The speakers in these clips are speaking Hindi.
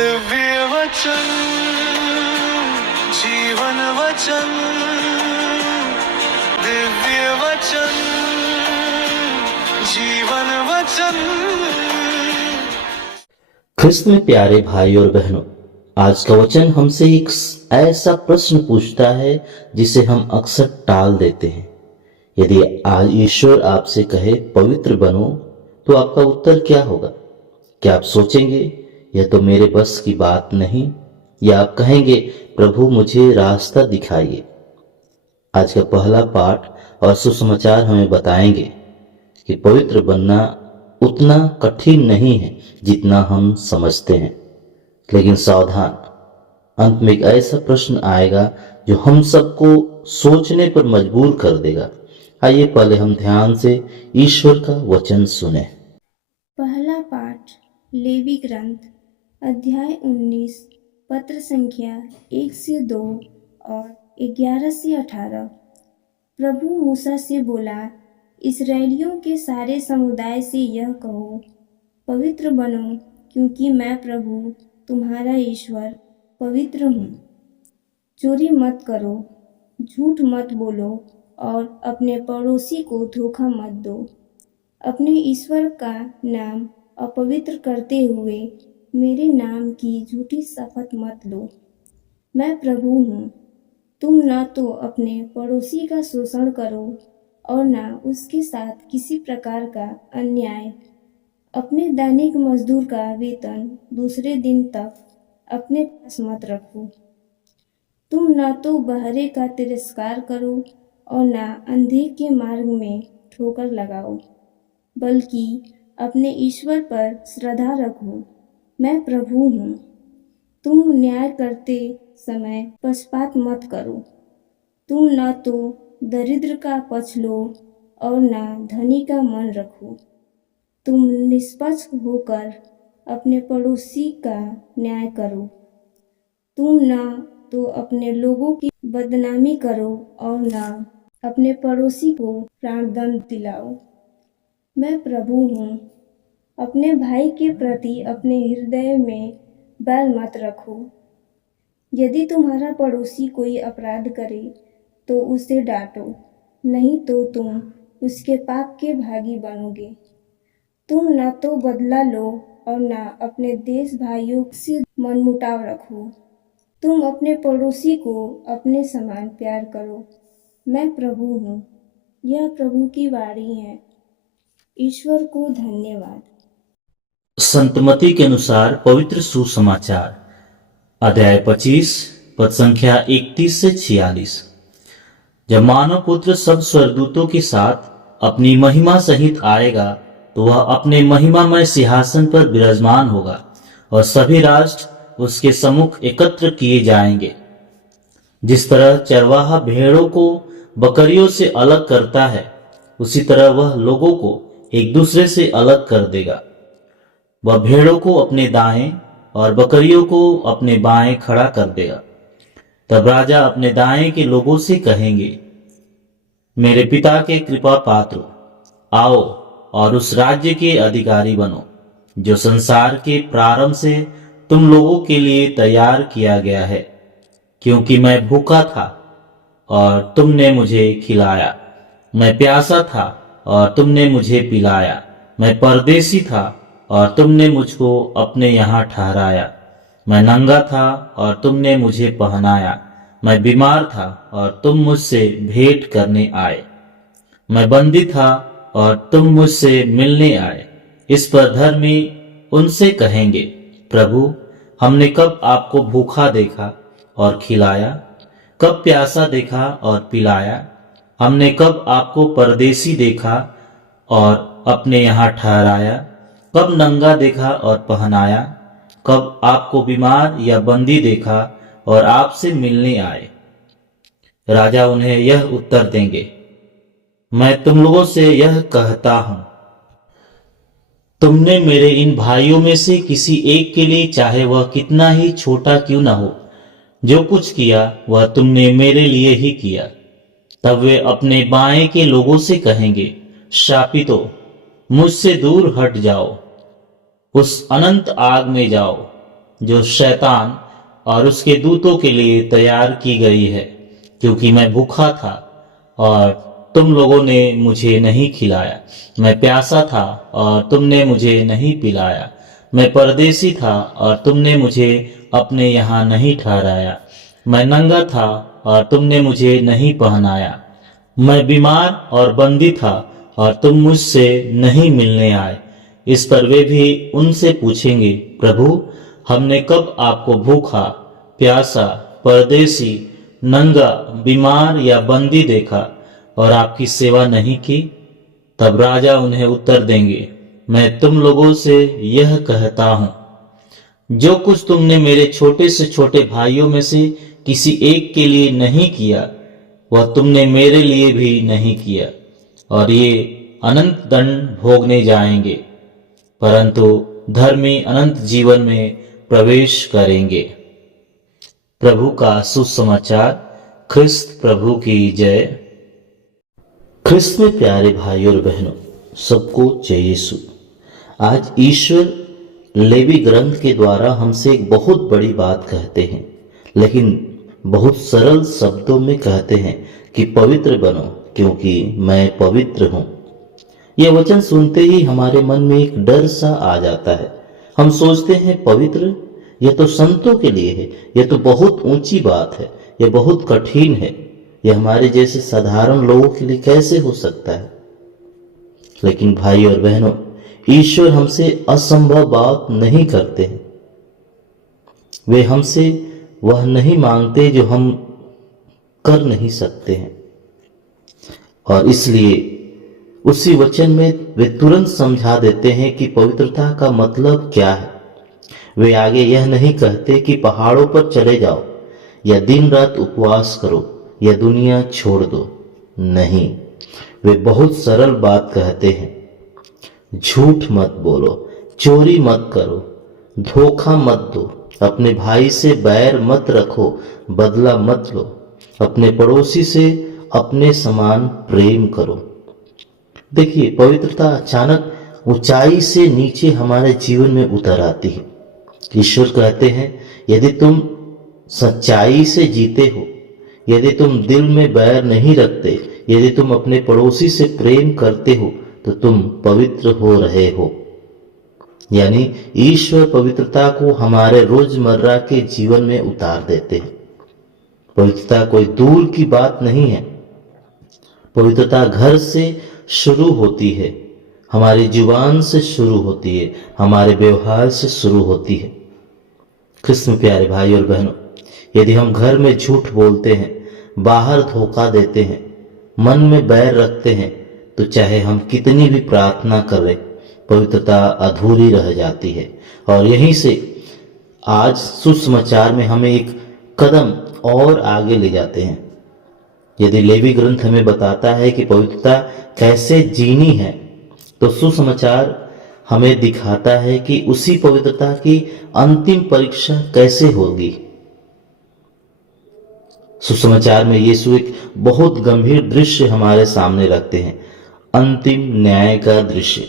दिव्य वचन जीवन वचन दिव्य वचन जीवन वचन। ख्रिस्त में प्यारे भाई और बहनों, आज का वचन हमसे एक ऐसा प्रश्न पूछता है जिसे हम अक्सर टाल देते हैं। यदि आज ईश्वर आपसे कहे पवित्र बनो, तो आपका उत्तर क्या होगा? क्या आप सोचेंगे यह तो मेरे बस की बात नहीं, या आप कहेंगे प्रभु मुझे रास्ता दिखाइए? आज का पहला पाठ और सुसमाचार हमें बताएंगे कि पवित्र बनना उतना कठिन नहीं है जितना हम समझते हैं। लेकिन सावधान, अंत में एक ऐसा प्रश्न आएगा जो हम सबको सोचने पर मजबूर कर देगा। आइए पहले हम ध्यान से ईश्वर का वचन सुने। पहला पाठ लेवी ग्रंथ अध्याय 19 पत्र संख्या 1 से 2 और 11 से 18। प्रभु मूसा से बोला, इस्राएलियों के सारे समुदाय से यह कहो, पवित्र बनो, क्योंकि मैं प्रभु तुम्हारा ईश्वर पवित्र हूँ। चोरी मत करो, झूठ मत बोलो और अपने पड़ोसी को धोखा मत दो। अपने ईश्वर का नाम अपवित्र करते हुए मेरे नाम की झूठी शपथ मत लो। मैं प्रभु हूँ। तुम न तो अपने पड़ोसी का शोषण करो और न उसके साथ किसी प्रकार का अन्याय। अपने दैनिक मजदूर का वेतन दूसरे दिन तक अपने पास मत रखो। तुम न तो बहरे का तिरस्कार करो और न अंधे के मार्ग में ठोकर लगाओ, बल्कि अपने ईश्वर पर श्रद्धा रखो। मैं प्रभु हूँ। तुम न्याय करते समय पक्षपात मत करो। तुम न तो दरिद्र का पक्ष लो और न धनी का मन रखो। तुम निष्पक्ष होकर अपने पड़ोसी का न्याय करो। तुम न तो अपने लोगों की बदनामी करो और न अपने पड़ोसी को प्राणदंड दिलाओ। मैं प्रभु हूँ। अपने भाई के प्रति अपने हृदय में बैर मत रखो। यदि तुम्हारा पड़ोसी कोई अपराध करे तो उसे डांटो, नहीं तो तुम उसके पाप के भागी बनोगे। तुम न तो बदला लो और न अपने देश भाइयों से मनमुटाव रखो। तुम अपने पड़ोसी को अपने समान प्यार करो। मैं प्रभु हूँ। यह प्रभु की वाणी है। ईश्वर को धन्यवाद। संतमती के अनुसार पवित्र सुसमाचार अध्याय 25 पद संख्या 31 से 46। जब मानव पुत्र सब स्वर्गदूतों के साथ अपनी महिमा सहित आएगा, तो वह अपने महिमामय सिंहासन पर विराजमान होगा और सभी राष्ट्र उसके सम्मुख एकत्र किए जाएंगे। जिस तरह चरवाहा भेड़ों को बकरियों से अलग करता है, उसी तरह वह लोगों को एक दूसरे से अलग कर देगा। वह भेड़ों को अपने दाएं और बकरियों को अपने बाएं खड़ा कर देगा। तब राजा अपने दाएं के लोगों से कहेंगे, मेरे पिता के कृपा पात्रों, आओ और उस राज्य के अधिकारी बनो जो संसार के प्रारंभ से तुम लोगों के लिए तैयार किया गया है। क्योंकि मैं भूखा था और तुमने मुझे खिलाया, मैं प्यासा था और तुमने मुझे पिलाया, मैं परदेसी था और तुमने मुझको अपने यहाँ ठहराया, मैं नंगा था और तुमने मुझे पहनाया, मैं बीमार था और तुम मुझसे भेंट करने आए, मैं बंदी था और तुम मुझसे मिलने आए। इस पर धर्मी उनसे कहेंगे, प्रभु हमने कब आपको भूखा देखा और खिलाया, कब प्यासा देखा और पिलाया? हमने कब आपको परदेसी देखा और अपने यहाँ ठहराया? कब नंगा देखा और पहनाया? कब आपको बीमार या बंदी देखा और आपसे मिलने आए? राजा उन्हें यह उत्तर देंगे, मैं तुम लोगों से यह कहता हूं, तुमने मेरे इन भाइयों में से किसी एक के लिए, चाहे वह कितना ही छोटा क्यों ना हो, जो कुछ किया वह तुमने मेरे लिए ही किया। तब वे अपने बाएं के लोगों से कहेंगे, शापितो, मुझसे दूर हट जाओ, उस अनंत आग में जाओ जो शैतान और उसके दूतों के लिए तैयार की गई है, क्योंकि मैं भूखा था और तुम लोगों ने मुझे नहीं खिलाया, मैं प्यासा था और तुमने मुझे नहीं पिलाया, मैं परदेसी था और तुमने मुझे अपने यहाँ नहीं ठहराया, मैं नंगा था और तुमने मुझे नहीं पहनाया, मैं बीमार और बंदी था और तुम मुझसे नहीं मिलने आए। इस पर वे भी उनसे पूछेंगे, प्रभु, हमने कब आपको भूखा, प्यासा, परदेसी, नंगा, बीमार या बंदी देखा और आपकी सेवा नहीं की? तब राजा उन्हें उत्तर देंगे, मैं तुम लोगों से यह कहता हूं, जो कुछ तुमने मेरे छोटे से छोटे भाइयों में से किसी एक के लिए नहीं किया, वह तुमने मेरे लिए भी नहीं किया। और ये अनंत दंड भोगने जाएंगे, परंतु धर्मी अनंत जीवन में प्रवेश करेंगे। प्रभु का सुसमाचार। ख्रिस्त प्रभु की जय। ख्रिस्त में प्यारे भाई और बहनों, सबको जय यीशु। आज ईश्वर लेवी ग्रंथ के द्वारा हमसे एक बहुत बड़ी बात कहते हैं, लेकिन बहुत सरल शब्दों में कहते हैं कि पवित्र बनो क्योंकि मैं पवित्र हूं। यह वचन सुनते ही हमारे मन में एक डर सा आ जाता है। हम सोचते हैं पवित्र, यह तो संतों के लिए है, यह तो बहुत ऊंची बात है, यह बहुत कठिन है, यह हमारे जैसे साधारण लोगों के लिए कैसे हो सकता है। लेकिन भाई और बहनों, ईश्वर हमसे असंभव बात नहीं करते हैं। वे हमसे वह नहीं मांगते जो हम कर नहीं सकते हैं, और इसलिए उसी वचन में वे तुरंत समझा देते हैं कि पवित्रता का मतलब क्या है। वे आगे यह नहीं कहते कि पहाड़ों पर चले जाओ या दिन रात उपवास करो या दुनिया छोड़ दो। नहीं, वे बहुत सरल बात कहते हैं, झूठ मत बोलो, चोरी मत करो, धोखा मत दो, अपने भाई से बैर मत रखो, बदला मत लो, अपने पड़ोसी से अपने समान प्रेम करो। देखिए, पवित्रता अचानक ऊंचाई से नीचे हमारे जीवन में उतर आती है। ईश्वर कहते हैं, यदि तुम सच्चाई से जीते हो, यदि तुम दिल में बैर नहीं रखते, यदि तुम अपने पड़ोसी से प्रेम करते हो, तो तुम पवित्र हो रहे हो। यानी ईश्वर पवित्रता को हमारे रोजमर्रा के जीवन में उतार देते हैं। पवित्रता कोई दूर की बात नहीं है। पवित्रता घर से शुरू होती है, हमारी जुबान से शुरू होती है, हमारे व्यवहार से शुरू होती है। कृष्ण प्यारे भाई और बहनों, यदि हम घर में झूठ बोलते हैं, बाहर धोखा देते हैं, मन में बैर रखते हैं, तो चाहे हम कितनी भी प्रार्थना करें, पवित्रता अधूरी रह जाती है। और यहीं से आज सुसमाचार में हमें एक कदम और आगे ले जाते हैं। यदि लेवी ग्रंथ हमें बताता है कि पवित्रता कैसे जीनी है, तो सुसमाचार हमें दिखाता है कि उसी पवित्रता की अंतिम परीक्षा कैसे होगी। सुसमाचार में यीशु एक बहुत गंभीर दृश्य हमारे सामने रखते हैं, अंतिम न्याय का दृश्य।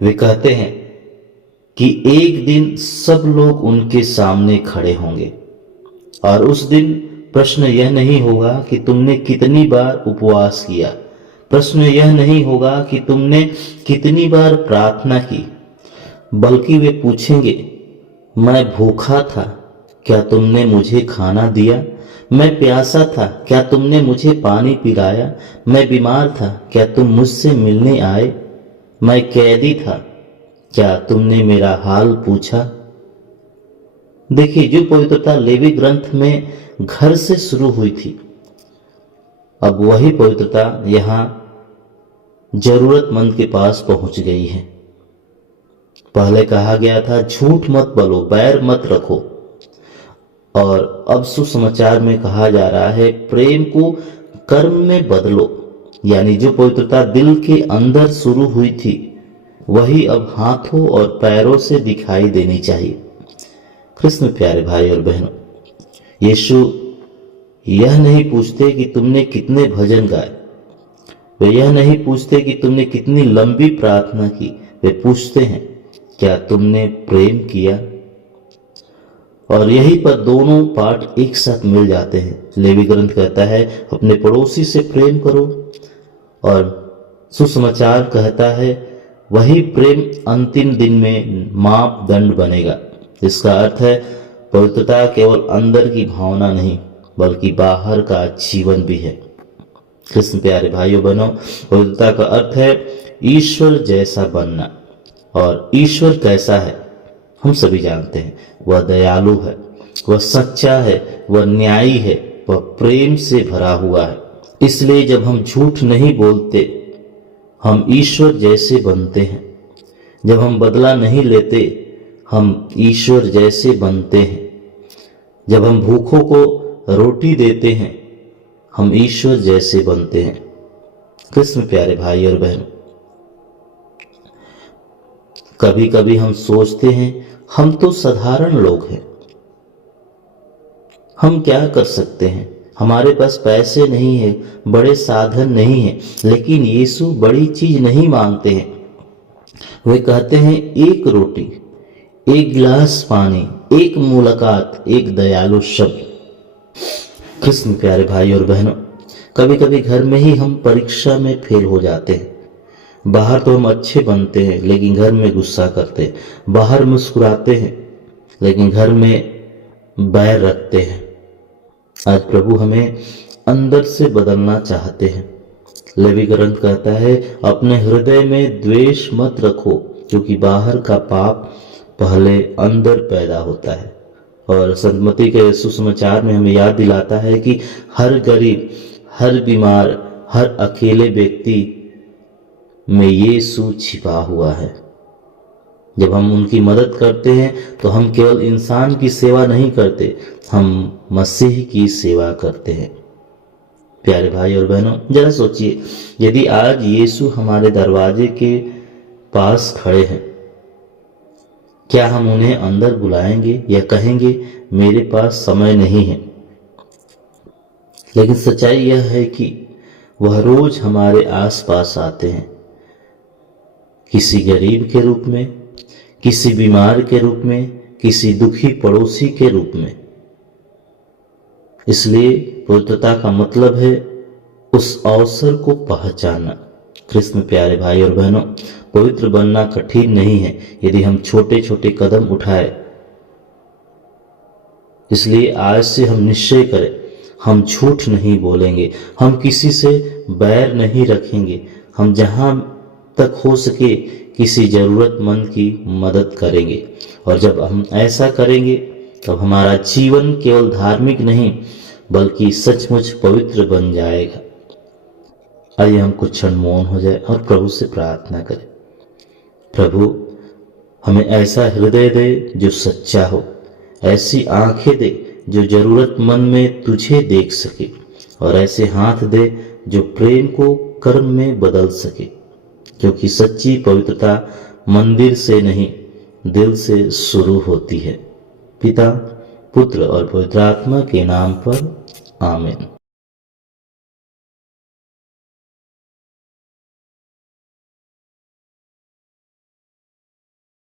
वे कहते हैं कि एक दिन सब लोग उनके सामने खड़े होंगे, और उस दिन प्रश्न यह नहीं होगा कि तुमने कितनी बार उपवास किया, प्रश्न यह नहीं होगा कि तुमने कितनी बार प्रार्थना की, बल्कि वे पूछेंगे, मैं भूखा था, क्या तुमने मुझे खाना दिया? मैं प्यासा था, क्या तुमने मुझे पानी पिलाया? मैं बीमार था, क्या तुम मुझसे मिलने आए? मैं कैदी था, क्या तुमने मेरा हाल पूछा? देखिए, जो पवित्रता लेवी ग्रंथ में घर से शुरू हुई थी, अब वही पवित्रता यहां जरूरतमंद के पास पहुंच गई है। पहले कहा गया था, झूठ मत बोलो, बैर मत रखो, और अब सुसमाचार में कहा जा रहा है, प्रेम को कर्म में बदलो। यानी जो पवित्रता दिल के अंदर शुरू हुई थी, वही अब हाथों और पैरों से दिखाई देनी चाहिए। कृष्ण प्यारे भाई और बहनों, यीशु यह नहीं पूछते कि तुमने कितने भजन गाए, वे यह नहीं पूछते कि तुमने कितनी लंबी प्रार्थना की, वे पूछते हैं, क्या तुमने प्रेम किया? और यहीं पर दोनों पाठ एक साथ मिल जाते हैं। लेवी ग्रंथ कहता है अपने पड़ोसी से प्रेम करो, और सुसमाचार कहता है वही प्रेम अंतिम दिन में मापदंड बनेगा। इसका अर्थ है पवित्रता केवल अंदर की भावना नहीं बल्कि बाहर का जीवन भी है। कृष्ण प्यारे भाइयों बहनों, पवित्रता का अर्थ है ईश्वर जैसा बनना। और ईश्वर कैसा है हम सभी जानते हैं। वह दयालु है, वह सच्चा है, वह न्यायी है, वह प्रेम से भरा हुआ है। इसलिए जब हम झूठ नहीं बोलते हम ईश्वर जैसे बनते हैं। जब हम बदला नहीं लेते हम ईश्वर जैसे बनते हैं। जब हम भूखों को रोटी देते हैं हम ईश्वर जैसे बनते हैं। कृष्ण प्यारे भाई और बहन, कभी कभी हम सोचते हैं हम तो साधारण लोग हैं, हम क्या कर सकते हैं, हमारे पास पैसे नहीं है, बड़े साधन नहीं है। लेकिन यीशु बड़ी चीज नहीं मांगते हैं। वे कहते हैं एक रोटी, एक गिलास पानी, एक मुलाकात, एक दयालु शब्द। कृष्ण प्यारे भाई और बहनों, कभी कभी घर में ही हम परीक्षा में फेल हो जाते हैं। बाहर तो हम अच्छे बनते हैं लेकिन घर में गुस्सा करते हैं। बाहर मुस्कुराते हैं लेकिन घर में बैर रखते हैं। आज प्रभु हमें अंदर से बदलना चाहते हैं। लेवी ग्रंथ कहता है अपने हृदय में द्वेष मत रखो, क्योंकि बाहर का पाप पहले अंदर पैदा होता है। और संत मत्ती के सुसमाचार में हमें याद दिलाता है कि हर गरीब, हर बीमार, हर अकेले व्यक्ति में यीशु छिपा हुआ है। जब हम उनकी मदद करते हैं तो हम केवल इंसान की सेवा नहीं करते, हम मसीह की सेवा करते हैं। प्यारे भाई और बहनों, जरा सोचिए, यदि आज यीशु हमारे दरवाजे के पास खड़े हैं, क्या हम उन्हें अंदर बुलाएंगे या कहेंगे मेरे पास समय नहीं है? लेकिन सच्चाई यह है कि वह रोज हमारे आसपास आते हैं, किसी गरीब के रूप में, किसी बीमार के रूप में, किसी दुखी पड़ोसी के रूप में। इसलिए पवित्रता का मतलब है उस अवसर को पहचानना। कृष्ण प्यारे भाई और बहनों, पवित्र बनना कठिन नहीं है यदि हम छोटे छोटे कदम उठाए। इसलिए आज से हम निश्चय करें, हम झूठ नहीं बोलेंगे, हम किसी से बैर नहीं रखेंगे, हम जहां तक हो सके किसी जरूरतमंद की मदद करेंगे। और जब हम ऐसा करेंगे तब हमारा जीवन केवल धार्मिक नहीं बल्कि सचमुच पवित्र बन जाएगा। आइए हम कुछ क्षण मौन हो जाए और प्रभु से प्रार्थना करें। प्रभु, हमें ऐसा हृदय दे जो सच्चा हो, ऐसी आंखें दे जो जरूरतमंद में तुझे देख सके, और ऐसे हाथ दे जो प्रेम को कर्म में बदल सके, क्योंकि सच्ची पवित्रता मंदिर से नहीं दिल से शुरू होती है। पिता, पुत्र और पवित्र आत्मा के नाम पर आमीन।